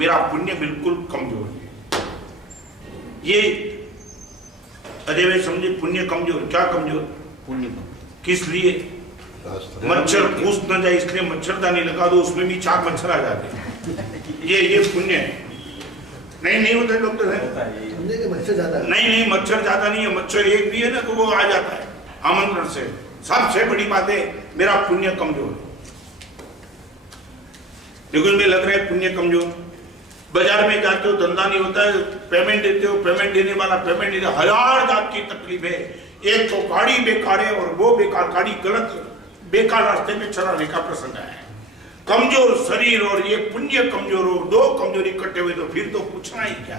मेरा पुण्य बिल्कुल कमजोर है। ये अजय भाई समझे, पुण्य कमजोर। क्या कमजोर? पुण्य। किस लिए? मच्छर घुस न जाए इसलिए मच्छरदानी लगा दो, उसमें भी 4 मच्छर आ जाते हैं। ये पुण्य है। नहीं होता है डॉक्टर है, मच्छर ज्यादा नहीं, मच्छर ज्यादा नहीं है, मच्छर एक भी है ना तो वो आ जाता है आमंत्रण से। सबसे बड़ी बात है मेरा पुण्य कमजोर है। लेकिन में लग रहा है पुण्य कमजोर। बाजार में जाते हो, धंधा नहीं होता है, पेमेंट देते हो, पेमेंट देने वाला पेमेंट नहीं देता, 1000 जात की तकलीफ है। एक तो गाड़ी बेकार है और वो बेकार गाड़ी गलत बेकार रास्ते में चलाने का प्रसंग है। कमजोर शरीर और ये पुण्य कमजोर हो, 2 कमजोरी इकट्ठे हुए तो फिर तो पूछना ही क्या।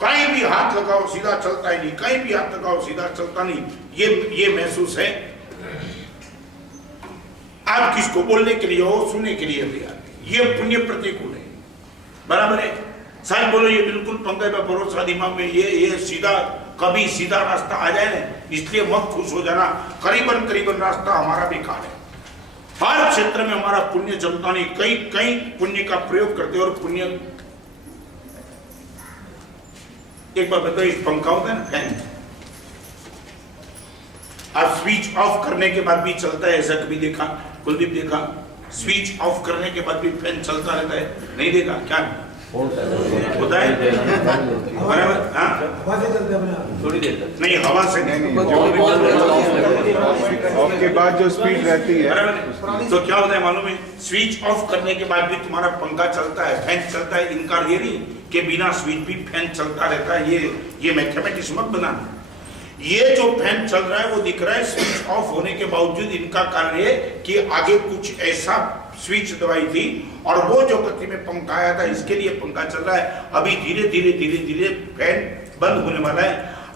कहीं भी हाथ लगाओ सीधा चलता ही नहीं, कहीं भी हाथ लगाओ सीधा चलता नहीं। ये महसूस है। आप किसको बोलने के लिए हो, सुनने के लिए तैयार नहीं। ये पुण्य प्रतिकूल है, बराबर है। सच बोलो, ये बिल्कुल पंखे पे भरोसा दिमाग में, ये सीधा कभी सीधा रास्ता आ जाए ना, इसलिए मत खुश हो जाना। करीबन रास्ता हमारा बेकार है। हर क्षेत्र में हमारा पुण्य जमता नहीं, कई पुण्य का प्रयोग करते और पुण्य। एक बार बताओ, इस पंखा होता है ना फैन, आप स्विच ऑफ करने के बाद भी चलता है, ऐसा कभी देखा? कुलदीप देखा? स्विच ऑफ करने के बाद भी फैन चलता रहता है? नहीं देखा क्या? होता है बराबर। हवा से चलते हैं थोड़ी देर तक, नहीं हवा से नहीं, ऑफ के बाद जो स्पीड रहती है बराबर। तो क्या होता है मालूम है? स्विच ऑफ करने के बाद भी तुम्हारा पंखा चलता है, फैन चलता है। इनकार ये नहीं कि बिना स्विच भी फैन चलता रहता है। ये मैथमेटिक्स मत बनाना। ये जो फैन चल रहा है वो दिख रहा है स्विच ऑफ होने के बावजूद। इनका कारण है कि आगे कुछ ऐसा स्विच दबाई थी और वो जो गति में पंखा आया था, इसके लिए पंखा चल रहा है। अभी धीरे धीरे फैन बंद होने वाला है।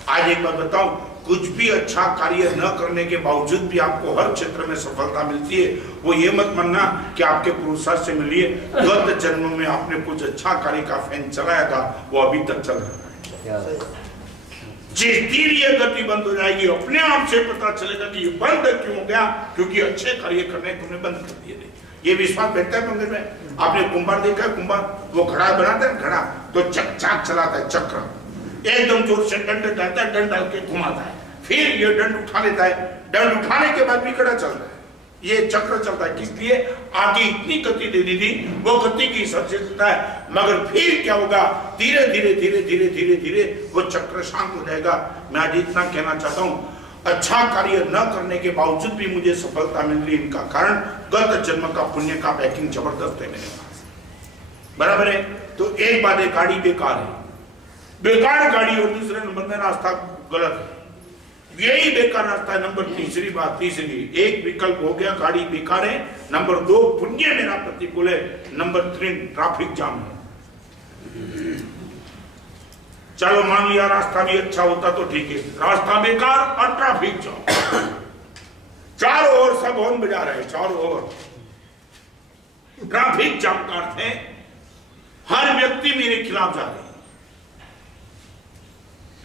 आज एक बात बताओ, कुछ भी अच्छा कार्य न करने के बावजूद भी आपको हर क्षेत्र में सफलता मिलती है। वो ये मत मानना कि आपके पुरुषार्थ से मिली है। गत जन्म में आपने कुछ अच्छा कार्य का फैन चलाया था, वो अभी तक चल रहा है। जिस दिन ये गति बंद हो जाएगी, अपने आप से पता चलेगा कि ये बंद क्यों हो गया, क्योंकि अच्छे कार्य करने तुमने बंद कर दिए थे। ये विश्वास बैठता है मंदिर में। आपने कुंभार देखा है? कुंभार वो घड़ा बनाता है, घड़ा तो चाक चलाता है, चक्र एकदम जोर से दंड डालता है, दंड डाल के घुमाता है, फिर ये दंड उठा लेता है, दंड उठाने के बाद भी घड़ा चलता है। ये चक्र चलता है। किस लिए? आगे इतनी गति दे दी थी, वो गति की हिसाब से चलता है। मगर फिर क्या होगा? धीरे धीरे वो चक्र शांत हो जाएगा। मैं आज इतना कहना चाहता हूँ, अच्छा कार्य न करने के बावजूद भी मुझे सफलता मिल रही, इनका कारण गत जन्म का पुण्य का पैकिंग जबरदस्त है मेरे पास, बराबर है। तो एक बात है, गाड़ी बेकार है, बेकार गाड़ी, और दूसरे नंबर में रास्ता गलत है। यही बेकार रास्ता है। नंबर तीसरी एक विकल्प हो गया, गाड़ी बेकार है। नंबर 2 पुण्य मेरा प्रतिकूल है। नंबर 3 ट्रैफिक जाम है। चलो मान लिया रास्ता भी अच्छा होता तो ठीक है, रास्ता बेकार और ट्रैफिक जाम, चारों ओर सब हॉर्न बजा रहे हैं, चारों ओर। ट्रैफिक जाम का अर्थ है हर व्यक्ति मेरे खिलाफ जा रहे हैं,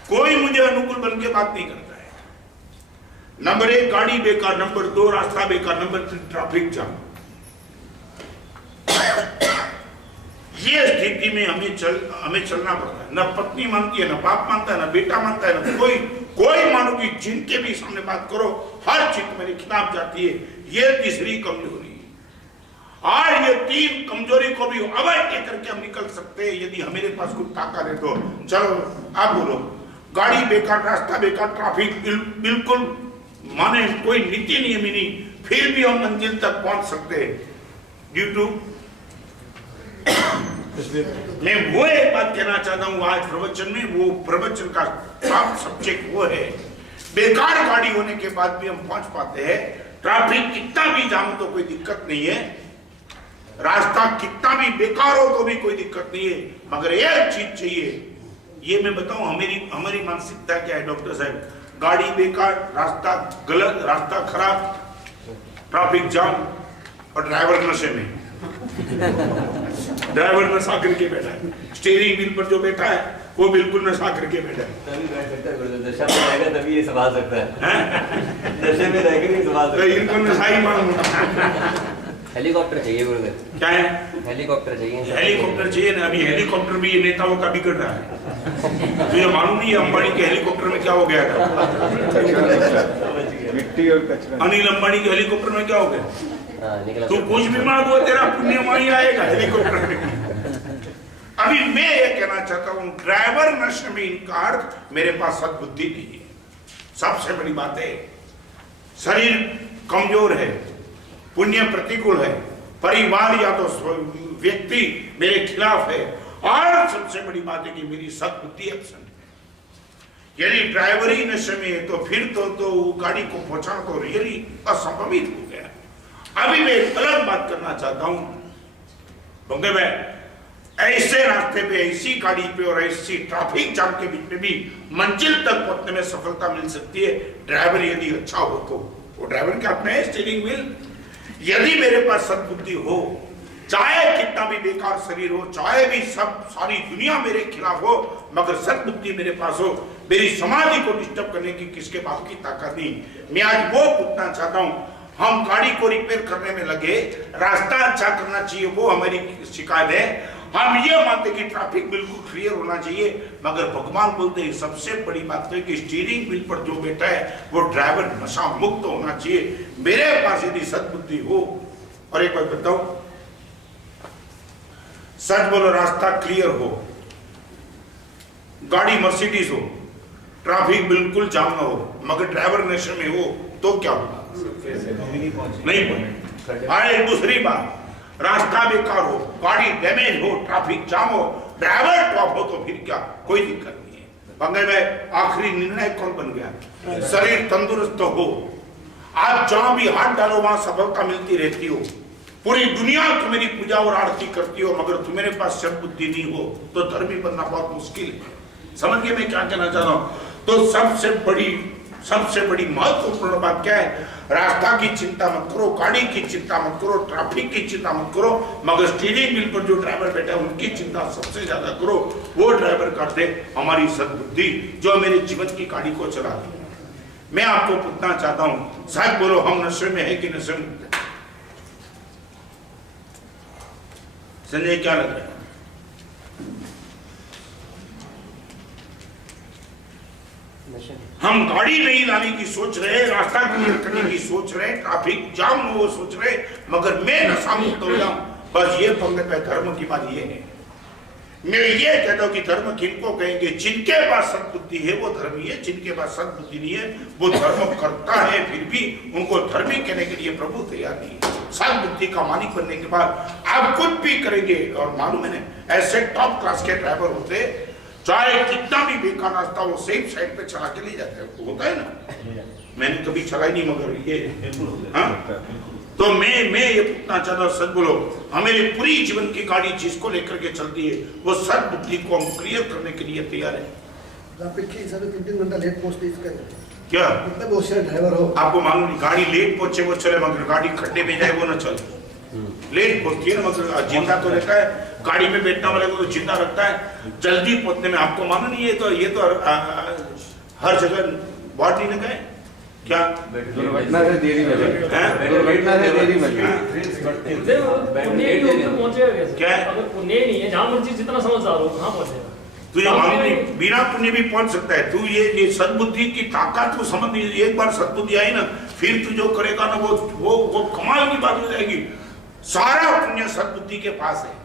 कोई मुझे अनुकूल बन के बात नहीं करता है। नंबर 1 गाड़ी बेकार, नंबर 2 रास्ता बेकार, नंबर 3 ट्रैफिक जाम। ये स्थिति में हमें चलना पड़ता है। न पत्नी मानती है, न बाप मानता है, न बेटा मानता है, न कोई मानो कि जिनके भी सामने बात करो हर चीज मेरे खिलाफ जाती है। ये तीसरी कमजोरी है। और ये 3 कमजोरी को भी अवॉइड करके हम निकल सकते हैं यदि हमारे पास कुछ ताकत है तो। चलो आप बोलो, गाड़ी बेकार, रास्ता बेकार, ट्रैफिक बिल्कुल माने कोई नीति नियम ही नहीं, फिर भी हम मंजिल तक पहुंच सकते हैं ड्यू टू। मैं वो एक बात कहना चाहता हूँ आज प्रवचन में, वो प्रवचन का साफ सब्जेक्ट वो है, बेकार गाड़ी होने के बाद भी हम पहुंच पाते हैं। ट्रैफिक कितना भी जाम तो कोई दिक्कत नहीं है, रास्ता कितना भी बेकार हो तो भी कोई दिक्कत नहीं है, मगर एक चीज चाहिए। ये मैं बताऊं हमारी मानसिकता क्या है डॉक्टर साहब? गाड़ी बेकार, रास्ता गलत, रास्ता खराब, ट्रैफिक जाम और ड्राइवर नशे में। ड्राइवर नशा करके बैठा है, स्टीयरिंग व्हील पर जो बैठा है वो बिल्कुल नशा करके बैठा है। तभी बैठ सकता है, नशा में रहेगा तभी ये संभाल सकता है। नशे में रहेगा नहीं संभाल सकता। इनको नशा ही मालूम हेलीकॉप्टर चाहिए गुरुदेव, क्या है? हेलीकॉप्टर चाहिए। हेलीकॉप्टर चाहिए ना। अभी हेलीकॉप्टर भी ये नेताओं का बिगड़ रहा है। तुझे मालूम नहीं है अंबानी के हेलीकॉप्टर में क्या हो गया था? मिट्टी और कचरा। अनिल अंबानी के हेलीकॉप्टर में क्या हो गया? निकला। तू कुछ भी मांगो तेरा पुण्य वहीं आएगा हेलीकॉप्टर में। अभी मैं ये कहना चाहता हूं, ड्राइवर नशे में इनका अर्थ मेरे पास सद्बुद्धि नहीं है। सबसे बड़ी बात है, शरीर कमजोर है, पुण्य प्रतिकूल है, परिवार या तो व्यक्ति मेरे खिलाफ है, और सबसे बड़ी बात है कि मेरी सद्बुद्धि एब्सेंट है। यदि ड्राइवर ही नशे में है तो फिर तो गाड़ी को पहुंचाना तो रियली असंभवित हो गया। अभी मैं एक अलग बात करना चाहता हूं बंगे भाई, ऐसे रास्ते पे, ऐसी गाड़ी पे और ऐसी ट्रैफिक जाम के बीच में भी मंजिल तक पहुंचने में सफलता मिल सकती है, ड्राइवर यदि अच्छा हो तो। वो ड्राइवर के हाथ में है स्टीयरिंग व्हील। यदि मेरे पास सद्बुद्धि हो, चाहे कितना भी बेकार शरीर हो, चाहे भी सब सारी दुनिया मेरे खिलाफ हो, मगर सद्बुद्धि मेरे पास हो, मेरी समाधि को डिस्टर्ब करने की किसके बाप की ताकत नहीं। मैं आज वो पूछना चाहता हूं, हम गाड़ी को रिपेयर करने में लगे, रास्ता अच्छा करना चाहिए, वो हमारी शिकायत है। हम ये मानते कि ट्रैफिक बिल्कुल क्लियर होना चाहिए, मगर भगवान बोलते हैं सबसे बड़ी बात है कि स्टीयरिंग व्हील पर जो बैठा है वो ड्राइवर नशा मुक्त होना चाहिए। मेरे पास यदि सद्बुद्धि हो, और एक बात बताऊं, सच बोलो, रास्ता क्लियर हो, गाड़ी मर्सिडीज हो, ट्रैफिक बिल्कुल जाम ना हो, मगर ड्राइवर नशे में हो तो क्या होगा? नहीं पहुंचे। एक दूसरी बात, रास्ता बेकार हो, गाड़ी डैमेज हो, ट्रैफिक जाम हो, ड्राइवर टॉप हो, तो फिर क्या? कोई दिक्कत नहीं है। पंगे में आखिरी निर्णय कौन बन गया? शरीर तंदुरुस्त हो, आप जहां भी हाथ डालो वहां सफलता मिलती रहती हो, पूरी दुनिया तुम्हारी पूजा और आरती करती हो, मगर तुम्हारे पास सद्बुद्धि नहीं हो तो धर्मी बनना बहुत मुश्किल है। समझ गए मैं क्या कहना चाह रहा हूं? तो सबसे बड़ी महत्वपूर्ण बात क्या है? रास्ता की चिंता मत करो, गाड़ी की चिंता मत करो, ट्रैफिक की चिंता मत करो, मगर स्टीयरिंग व्हील पर जो ड्राइवर बैठा है उनकी चिंता सबसे ज्यादा करो। वो ड्राइवर कर दे हमारी सद्बुद्धि जो मेरे जीवन की गाड़ी को चलाती है। मैं आपको पूछना चाहता हूं, सच बोलो, हम नशे में है कि नशे में? संजय क्या लग रहा है? हम गाड़ी नहीं लाने की सोच रहे, रास्ता क्लियर करने की सोच रहे, ट्रैफिक जाम हो वो सोच रहे, मगर मैं नशा मुक्त हो जाऊं, बस ये पंगत है। धर्म की बात ये है, मैं ये कहता हूं कि धर्म किनको कहेंगे? जिनके पास सद्बुद्धि है वो धर्मी है, जिनके पास सद्बुद्धि नहीं है वो धर्म करता है, फिर भी उनको धर्मी कहने के लिए प्रभु तैयार नहीं है। सद्बुद्धि का मालिक बनने के बाद आप कुछ भी करेंगे, और मालूम है ऐसे टॉप क्लास के ड्राइवर होते, चाहे कितना भी बेकार रास्ता वो सेफ साइड पे चला के ले जाते हैं, होता है ना। मैंने कभी चलाई नहीं, मगर ये हाँ? तो मैं ये पूछना चाहता हूँ, सच बोलो, हमारी पूरी जीवन की गाड़ी जिसको लेकर के चलती है वो सद्बुद्धि को हम क्लियर करने के लिए तैयार है। 3 घंटा लेट पहुंचते इसका क्या कितना बहुत सारे ड्राइवर हो? आपको मालूम नहीं, गाड़ी लेट पहुंचे वो चले, मगर गाड़ी खड्डे में जाए वो न चले। लेट पहुंचती है ना, मगर जिंदा तो रहता है, गाड़ी में बैठने वाले को तो जिंदा रखता है जल्दी पहुंचने में। आपको मालूम नहीं, ये तो हर जगह बहुत नहीं लगा है क्या? दुर्घटना से देरी में दुर्घटना से देरी में क्या है? अगर पुण्य नहीं है, जहाँ मर्जी जितना समझदार हो कहाँ पहुंचेगा? तुझे मालूम नहीं, बिना पुण्य भी पहुंच सकता है। तू ये सद्बुद्धि की ताकत को समझ नहीं, एक बार सद्बुद्धि आई ना, फिर तू जो करेगा ना वो कमाल की बात हो जाएगी। सारा पुण्य सद्बुद्धि के पास है।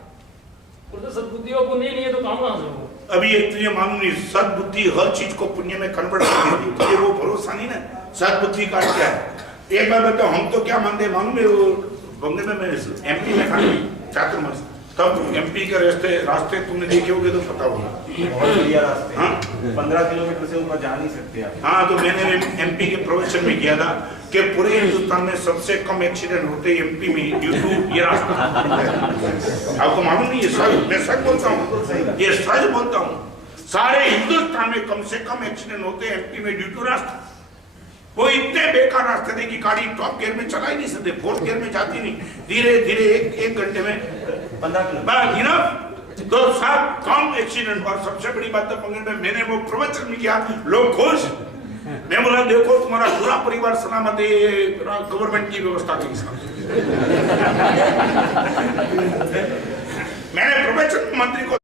सद्बुद्धि और पुण्य नहीं है तो काम कहाँ से होगा? अभी एक तुझे मालूम नहीं, सद्बुद्धि हर चीज को पुण्य में कन्वर्ट कर देती है, तुझे वो भरोसा नहीं ना। सद्बुद्धि का क्या है? एक बार बताओ, हम तो क्या मानते हैं मालूम है? वो बंगले में मैं MP में था चातुर्मास, तब MP के रास्ते तुमने देखे होगे तो पता होगा, बहुत बढ़िया रास्ते। हाँ? 15 किलोमीटर से ऊपर जा नहीं सकते आप। हाँ, तो मैंने MP के प्रवचन में किया था कि पूरे हिंदुस्तान में सबसे कम एक्सीडेंट होते MP में ड्यू टू ये रास्ता। आपको मालूम नहीं? ये सच, मैं सच बोलता हूँ, ये सच बोलता हूँ। सारे हिंदुस्तान में कम से कम एक्सीडेंट होते हैं MP में ड्यू टू रास्ता। वो इतने बेकार रास्ते थे कि गाड़ी टॉप गियर में चला ही नहीं सकते, 4th गियर में जाती नहीं, धीरे धीरे एक घंटे में 15 किलोमीटर। तो सब कम एक्सीडेंट हुआ। सबसे बड़ी बात तो पंगल में मैंने वो प्रवचन भी किया, लोग खुश। मैं बोला देखो तुम्हारा पूरा परिवार सलामत है गवर्नमेंट की व्यवस्था के हिसाब से। मैंने प्रवचन मंत्री को